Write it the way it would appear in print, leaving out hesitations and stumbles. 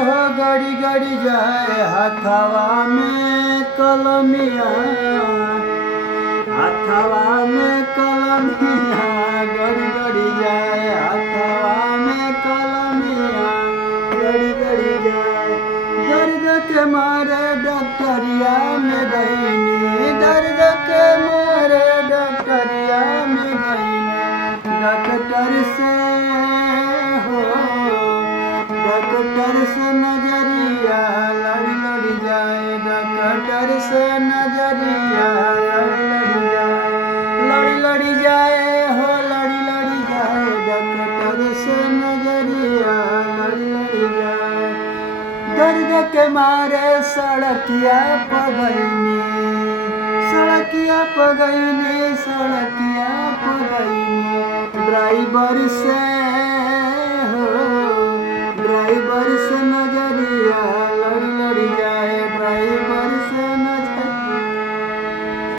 हो गड़ी गड़ी जाए हथवा में कलमिया, हथवा में कलमिया, गड़ी गड़ी जाए हथवा में कलमिया, गड़ी गड़ी जाए। दर्द के मारे डॉक्टरिया में गईनी, दर्द के मारे डॉक्टरिया में गईनी, डॉक्टर से हो, डॉक्टर से नजरिया लड़ी लड़ी जाए, डॉक्टर से नजरिया लड़ी लड़ी जाए हो, लड़ी लड़ी जाए, डॉक्टर से नजरिया लड़ी लड़ी जाए। दर्द के मारे सड़किया पगैनी, सड़किया पगैनी, सड़किया पगैनी, ड्राइवर से